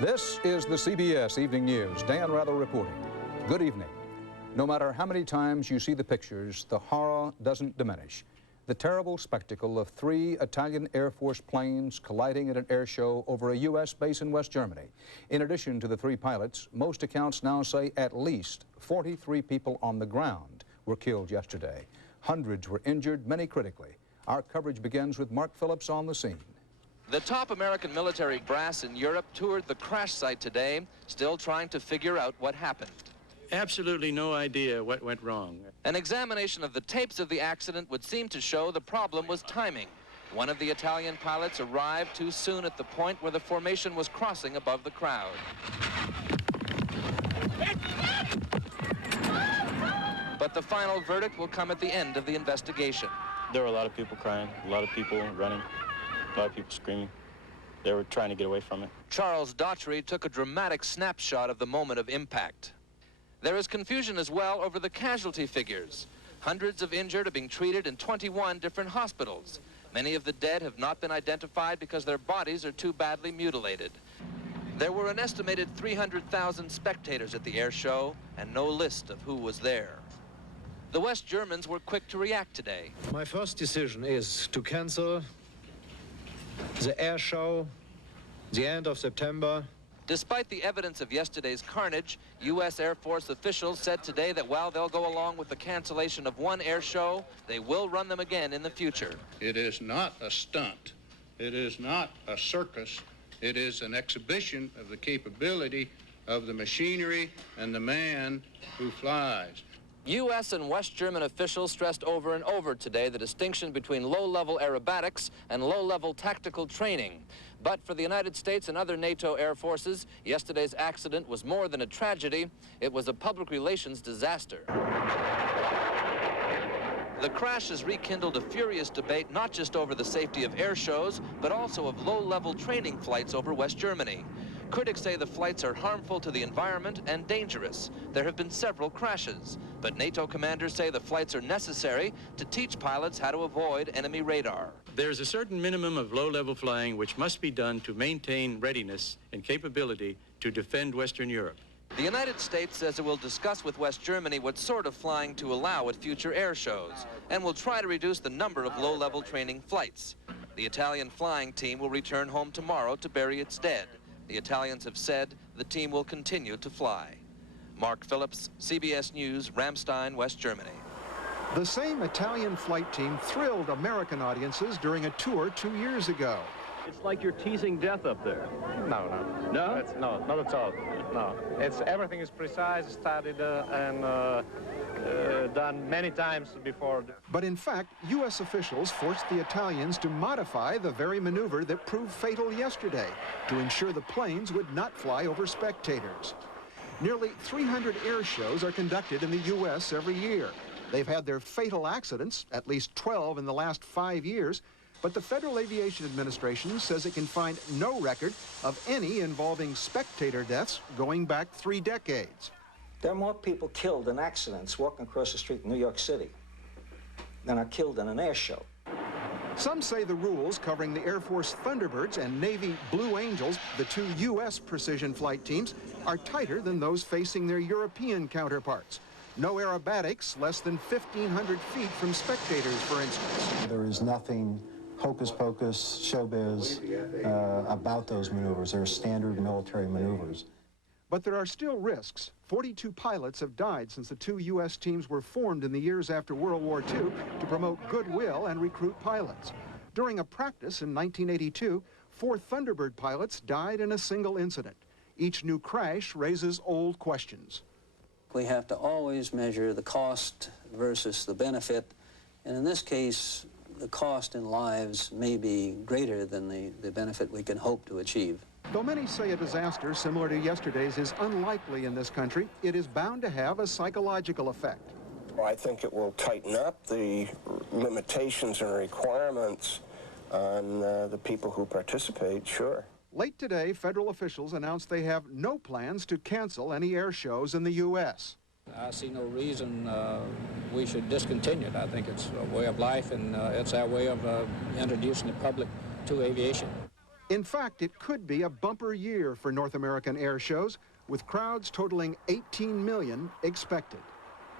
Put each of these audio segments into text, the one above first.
This is the CBS Evening News. Dan Rather reporting. Good evening. No matter how many times you see the pictures, the horror doesn't diminish. The terrible spectacle of 3 Italian Air Force planes colliding at an air show over a U.S. base in West Germany. In addition to the 3 pilots, most accounts now say at least 43 people on the ground were killed yesterday. Hundreds were injured, many critically. Our coverage begins with Mark Phillips on the scene. The top American military brass in Europe toured the crash site today, still trying to figure out what happened. Absolutely no idea what went wrong. An examination of the tapes of the accident would seem to show the problem was timing. One of the Italian pilots arrived too soon at the point where the formation was crossing above the crowd. But the final verdict will come at the end of the investigation. There were a lot of people crying, a lot of people running, a lot of people screaming. They were trying to get away from it. Charles Daughtry took a dramatic snapshot of the moment of impact. There is confusion as well over the casualty figures. Hundreds of injured are being treated in 21 different hospitals. Many of the dead have not been identified because their bodies are too badly mutilated. There were an estimated 300,000 spectators at the air show and no list of who was there. The West Germans were quick to react today. My first decision is to cancel the air show the end of September. Despite the evidence of yesterday's carnage, U.S. Air Force officials said today that while they'll go along with the cancellation of one air show, they will run them again in the future. It is not a stunt. It is not a circus. It is an exhibition of the capability of the machinery and the man who flies. U.S. and West German officials stressed over and over today the distinction between low-level aerobatics and low-level tactical training. But for the United States and other NATO air forces, yesterday's accident was more than a tragedy. It was a public relations disaster. The crash has rekindled a furious debate not just over the safety of air shows, but also of low-level training flights over West Germany. Critics say the flights are harmful to the environment and dangerous. There have been several crashes, but NATO commanders say the flights are necessary to teach pilots how to avoid enemy radar. There's a certain minimum of low-level flying which must be done to maintain readiness and capability to defend Western Europe. The United States says it will discuss with West Germany what sort of flying to allow at future air shows, and will try to reduce the number of low-level training flights. The Italian flying team will return home tomorrow to bury its dead. The Italians have said the team will continue to fly. Mark Phillips, CBS News, Ramstein, West Germany. The same Italian flight team thrilled American audiences during a tour 2 years ago. It's like you're teasing death up there. No? No, not at all. No, everything is precise, studied, and done many times before. But in fact, U.S. officials forced the Italians to modify the very maneuver that proved fatal yesterday to ensure the planes would not fly over spectators. Nearly 300 air shows are conducted in the U.S. every year. They've had their fatal accidents, at least 12 in the last 5 years, but the Federal Aviation Administration says it can find no record of any involving spectator deaths going back 3 decades. There are more people killed in accidents walking across the street in New York City than are killed in an air show. Some say the rules covering the Air Force Thunderbirds and Navy Blue Angels, the 2 U.S. precision flight teams, are tighter than those facing their European counterparts. No aerobatics less than 1,500 feet from spectators, for instance. There is nothing hocus pocus, showbiz about those maneuvers. They're standard military maneuvers. But there are still risks. 42 pilots have died since the 2 U.S. teams were formed in the years after World War II to promote goodwill and recruit pilots. During a practice in 1982, 4 Thunderbird pilots died in a single incident. Each new crash raises old questions. We have to always measure the cost versus the benefit, and in this case, the cost in lives may be greater than the benefit we can hope to achieve. Though many say a disaster similar to yesterday's is unlikely in this country, it is bound to have a psychological effect. Well, I think it will tighten up the limitations and requirements on the people who participate, sure. Late today, federal officials announced they have no plans to cancel any air shows in the U.S. I see no reason we should discontinue it. I think it's a way of life, and it's our way of introducing the public to aviation. In fact, it could be a bumper year for North American air shows, with crowds totaling 18 million expected.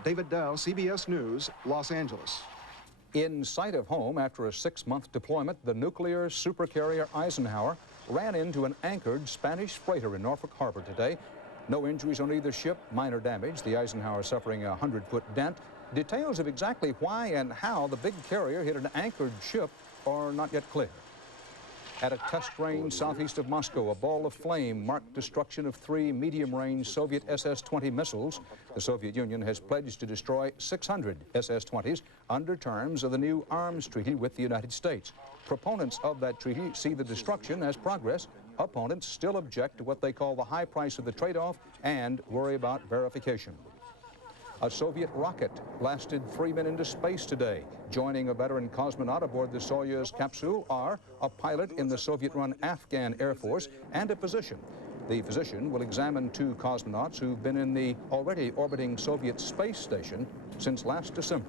David Dell, CBS News, Los Angeles. In sight of home after a 6-month deployment, the nuclear supercarrier Eisenhower ran into an anchored Spanish freighter in Norfolk Harbor today. No injuries on either ship, minor damage, the Eisenhower suffering a 100-foot dent. Details of exactly why and how the big carrier hit an anchored ship are not yet clear. At a test range southeast of Moscow, a ball of flame marked destruction of 3 medium-range Soviet SS-20 missiles. The Soviet Union has pledged to destroy 600 SS-20s under terms of the new arms treaty with the United States. Proponents of that treaty see the destruction as progress. Opponents still object to what they call the high price of the trade-off and worry about verification. A Soviet rocket blasted 3 men into space today. Joining a veteran cosmonaut aboard the Soyuz capsule are a pilot in the Soviet-run Afghan Air Force and a physician. The physician will examine 2 cosmonauts who've been in the already orbiting Soviet space station since last December.